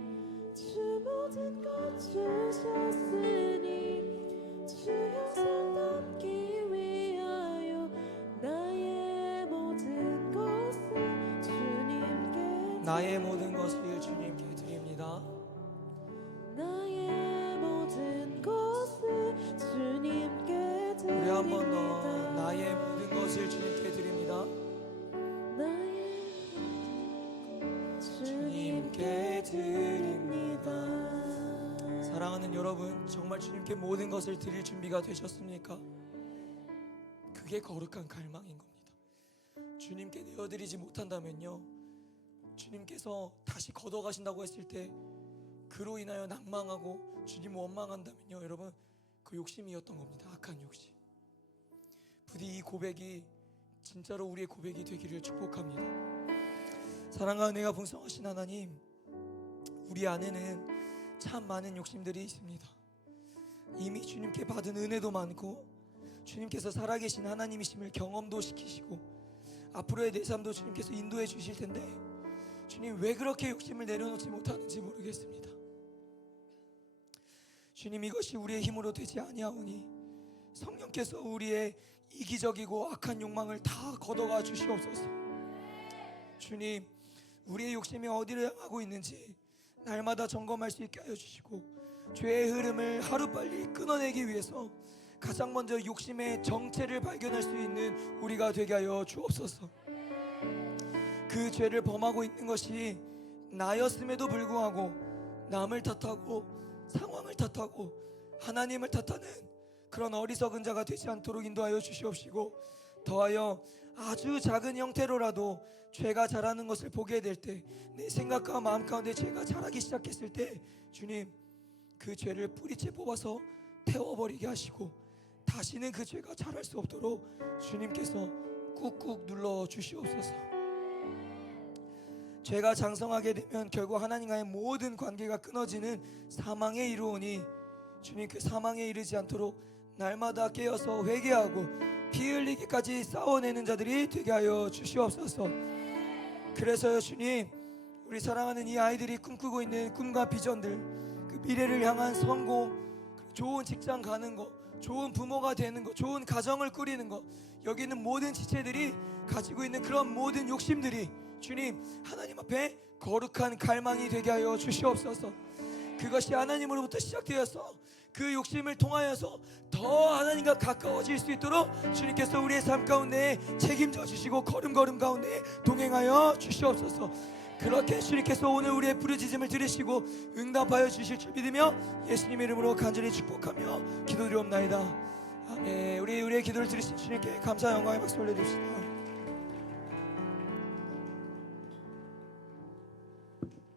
주 모든 것 주셨으니 주 형상 담기 위하여 나의 모든 것을 주님께 나의 모든 것을 주님께 드립니다. 나의 모든 것을 주님께 드립니다. 우리 한 번 더 나의 모든 것을 주님께 드립니다. 나의 주님께 드립니다. 사랑하는 여러분, 정말 주님께 모든 것을 드릴 준비가 되셨습니까? 그게 거룩한 갈망인 겁니다. 주님께 내어드리지 못한다면요, 주님께서 다시 걷어가신다고 했을 때 그로 인하여 낭망하고 주님 원망한다면요, 여러분, 그 욕심이었던 겁니다. 악한 욕심. 부디 이 고백이 진짜로 우리의 고백이 되기를 축복합니다. 사랑과 은혜가 풍성하신 하나님, 우리 안에는 참 많은 욕심들이 있습니다. 이미 주님께 받은 은혜도 많고 주님께서 살아계신 하나님이심을 경험도 시키시고 앞으로의 내 삶도 주님께서 인도해 주실 텐데, 주님 왜 그렇게 욕심을 내려놓지 못하는지 모르겠습니다. 주님, 이것이 우리의 힘으로 되지 아니하오니 성령께서 우리의 이기적이고 악한 욕망을 다 걷어가 주시옵소서. 주님, 우리의 욕심이 어디를 향하고 있는지 날마다 점검할 수 있게 하여 주시고, 죄의 흐름을 하루빨리 끊어내기 위해서 가장 먼저 욕심의 정체를 발견할 수 있는 우리가 되게 하여 주옵소서. 그 죄를 범하고 있는 것이 나였음에도 불구하고 남을 탓하고 상황을 탓하고 하나님을 탓하는 그런 어리석은 자가 되지 않도록 인도하여 주시옵시고, 더하여 아주 작은 형태로라도 죄가 자라는 것을 보게 될 때, 내 생각과 마음 가운데 죄가 자라기 시작했을 때, 주님 그 죄를 뿌리째 뽑아서 태워버리게 하시고 다시는 그 죄가 자랄 수 없도록 주님께서 꾹꾹 눌러 주시옵소서. 죄가 장성하게 되면 결국 하나님과의 모든 관계가 끊어지는 사망에 이르오니, 주님 그 사망에 이르지 않도록 날마다 깨어서 회개하고 피 흘리기까지 싸워내는 자들이 되게 하여 주시옵소서. 그래서요 주님, 우리 사랑하는 이 아이들이 꿈꾸고 있는 꿈과 비전들, 그 미래를 향한 성공, 좋은 직장 가는 거, 좋은 부모가 되는 거, 좋은 가정을 꾸리는 거, 여기 있는 모든 지체들이 가지고 있는 그런 모든 욕심들이 주님 하나님 앞에 거룩한 갈망이 되게 하여 주시옵소서. 그것이 하나님으로부터 시작되어서 그 욕심을 통하여서 더 하나님과 가까워질 수 있도록 주님께서 우리의 삶 가운데 책임져 주시고 걸음걸음 가운데 동행하여 주시옵소서. 그렇게 주님께서 오늘 우리의 부르짖음을 들으시고 응답하여 주실 줄 믿으며 예수님 이름으로 간절히 축복하며 기도드리옵나이다. 아멘. 우리의 기도를 들으신 주님께 감사 영광의 박수 올려드립시다.